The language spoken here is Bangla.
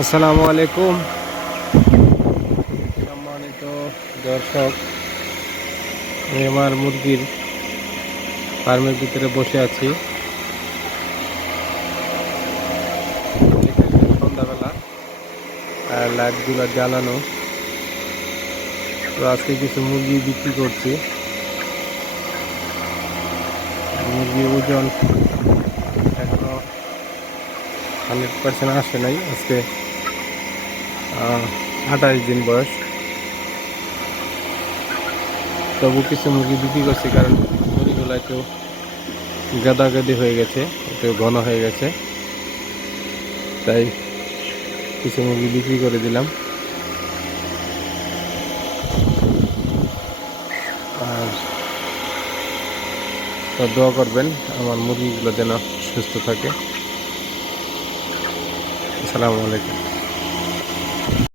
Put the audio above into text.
আসসালামু আলাইকুম সম্মানিত দর্শক। আমি আমার মুরগির ফার্মের ভিতরে বসে আছি। সন্ধ্যাবেলা আর লাইটগুলো জ্বালানো। তো আজকে কিছু মুরগি বিক্রি করছি। মুরগির ওজন এখনো 100% আসে নাই। আজকে 28 দিন বয়স। তবু কিছু মুরগি বিক্রি করছি, কারণ মুরগিগুলো একটু গাদাগাদি হয়ে গেছে, একটু ঘন হয়ে গেছে, তাই কিছু মুরগি বিক্রি করে দিলাম। আর তো দোয়া করবেন আমার মুরগিগুলো যেন সুস্থ থাকে। আসসালামু আলাইকুম।